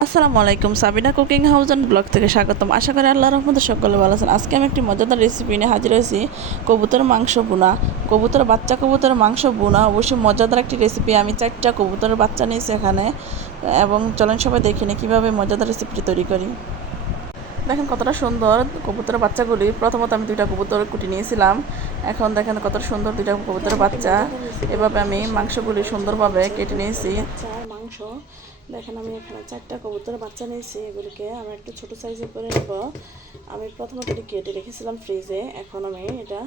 আসসালামু আলাইকুম, Sabina cooking house and blog থেকে স্বাগতম। আশা করি আল্লাহর রহমতে সকলে ভালো আছেন। আজকে আমি একটি মজাদার রেসিপি নিয়ে হাজির হয়েছি, কবুতর মাংস বোনা। বাচ্চা কবুতরের মাংস বোনা অবশ্যই মজাদার একটি রেসিপি। আমি 4টা কবুতরের বাচ্চা নিয়েছি এখানে, এবং চলেন সবাই দেখে নিই কীভাবে মজাদার রেসিপিটি তৈরি করি। দেখেন কতটা সুন্দর কবুতরের বাচ্চাগুলি। প্রথমত আমি 2টা কবুতর কুটি নিয়েছিলাম। এখন দেখেন কত সুন্দর 2টা কবুতরের বাচ্চা। এভাবে আমি মাংসগুলি সুন্দরভাবে কেটে নিয়েছি। মাংস দেখেন আমি এখানে 4টা কবুতরের বাচ্চা নিয়েছি। এগুলিকে আমি একটু ছোটো সাইজে করে নেব। আমি প্রথমত এটি কেটে রেখেছিলাম ফ্রিজে। এখন আমি এটা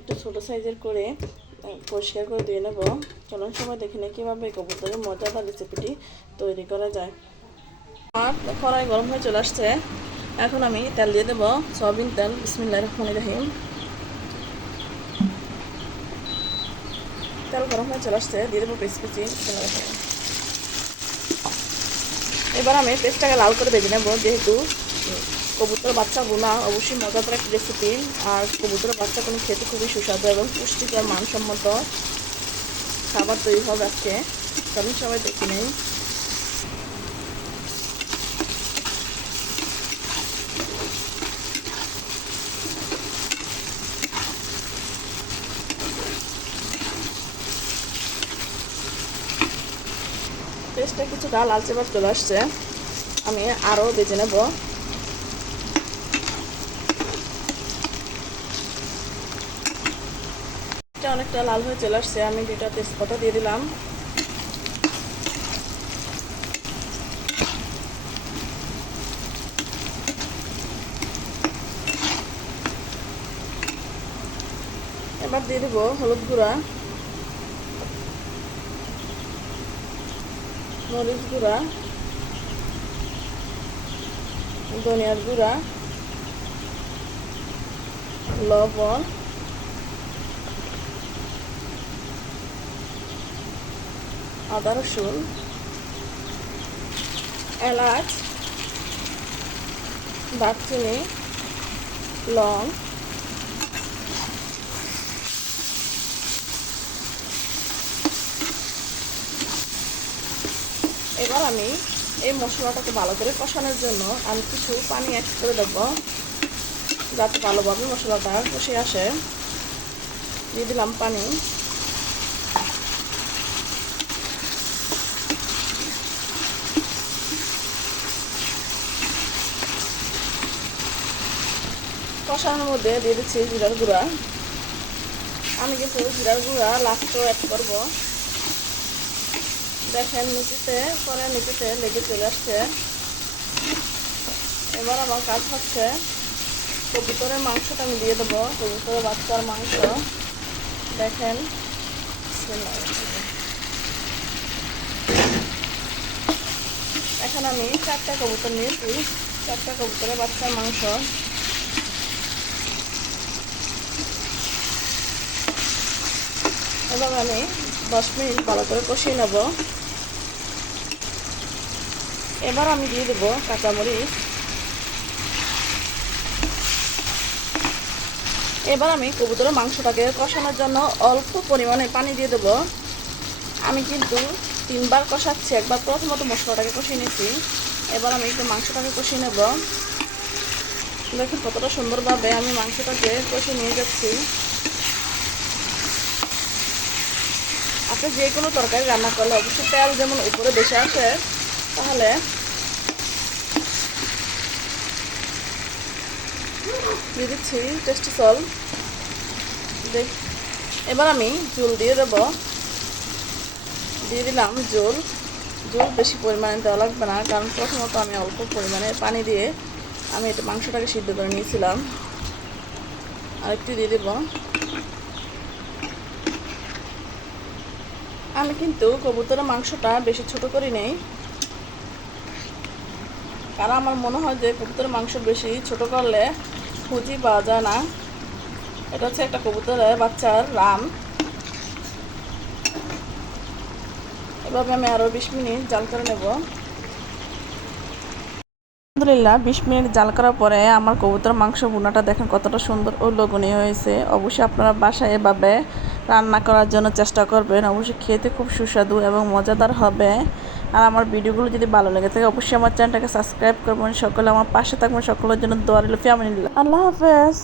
একটু ছোটো সাইজের করে পরিষ্কার করে দিয়ে নেব। চলুন সবাই দেখে নিই কীভাবে কবুতরের মজাদার রেসিপিটি তৈরি করা যায়। আমার কড়াই গরম হয়ে চলে আসছে। এখন আমি তেল দিয়ে দেবো, সয়াবিন তেল। বিসমিল্লাহির রহমানির রহিম। তেল গরম হয়ে চলে আসছে, দিয়ে দেবো পেঁয়াজ কুচি। এবার আমি পেঁয়াজটাকে লাল করে ভেজে নেবো। যেহেতু কবুতর বাচ্চা বোনা অবশ্যই মজাদার একটা রেসিপি, আর কবুতরের বাচ্চা কোনো খেতে খুবই সুস্বাদু এবং পুষ্টিকর মানসম্মত খাবার তৈরি হবে আজকে। আমি সবাই দেখে নেই। পেঁয়াজটা কিছুটা লালচে ভাব চলে আসছে, আমি আরও ভেজে নেব। এটা অনেকটা লাল হয়ে চলে আসছে, আমি 2টা তেজপাতা দিয়ে দিলাম। এবার দিয়ে দেবো হলুদ গুঁড়া, মরিচ গুঁড়া, ধনিয়ার গুঁড়া, লবণ, আদা রসুন, এলাচ, দারচিনি, লং, এবার আমি এই মশলাটাকে ভালো করে কষানোর জন্য আমি কিছু পানি অ্যাড করে দেবো, যাতে ভালোভাবে মশলাটা কষে আসে। দিয়ে দিলাম পানি। কষানোর মধ্যে দিয়ে দিচ্ছি জিরার গুঁড়া। আমি কিন্তু জিরার গুঁড়া লাস্টও অ্যাড করবো। দেখেন নিচেতে লেগে চলে আসছে। এবার আমার কাজ হচ্ছে কবুতরের মাংসটা আমি দিয়ে দেবো, কবুতরের বাচ্চার মাংস। দেখেন এখন আমি 4টা কবুতর নিয়েছি, 4টা কবুতরের বাচ্চার মাংস। এবার আমি 10 মিনিট ভালো করে কষিয়ে নেব। এবার আমি দিয়ে দেবো কাঁচামরিচ। এবার আমি কবুতরের মাংসটাকে কষানোর জন্য অল্প পরিমাণে পানি দিয়ে দেবো। আমি কিন্তু 3বার কষাচ্ছি, একবার প্রথমত মশলাটাকে কষিয়ে নিয়েছি। এবার আমি একটু মাংসটাকে কষিয়ে নেব। দেখুন কতটা সুন্দরভাবে আমি মাংসটাকে কষিয়ে নিয়ে যাচ্ছি। আপনি যে কোনো তরকারি রান্না করলে অবশ্যই তেল যেমন উপরে বেশি আসে, তাহলে দিয়ে দিচ্ছি টেস্টি সল্ট। এবার আমি ঝোল দিয়ে দেবো। দিয়ে দিলাম ঝোল বেশি পরিমাণে দেওয়া লাগবে না, কারণ প্রথমত আমি অল্প পরিমাণে পানি দিয়ে আমি এটা মাংসটাকে সিদ্ধ করে নিয়েছিলাম। আর একটু দিয়ে দেব। আমি কিন্তু কবুতরের মাংসটা বেশি ছোট করি নেই, কারণ আমার মনে হয় যে কবুতরের মাংস বেশি ছোট করলে খুঁজি পাওয়া যায় না। এটা হচ্ছে একটা কবুতরের বাচ্চার রান। এভাবে আমি আরও 20 মিনিট জাল করে নেব। আলহামদুলিল্লাহ 20 মিনিট জাল করার পরে আমার কবুতর মাংস ভুনাটা দেখেন কতটা সুন্দর ও লোভনীয় হয়েছে। অবশ্যই আপনারা বাসায় এভাবে রান্না করার জন্য চেষ্টা করবেন, অবশ্যই খেতে খুব সুস্বাদু এবং মজাদার হবে। আর আমার ভিডিওগুলো যদি ভালো লেগে থাকে অবশ্যই আমার চ্যানেলটাকে সাবস্ক্রাইব করবেন, সকলে আমার পাশে থাকবেন, সকলের জন্য দোয়া রইল। ফ্যামিলি, আল্লাহ হাফেজ।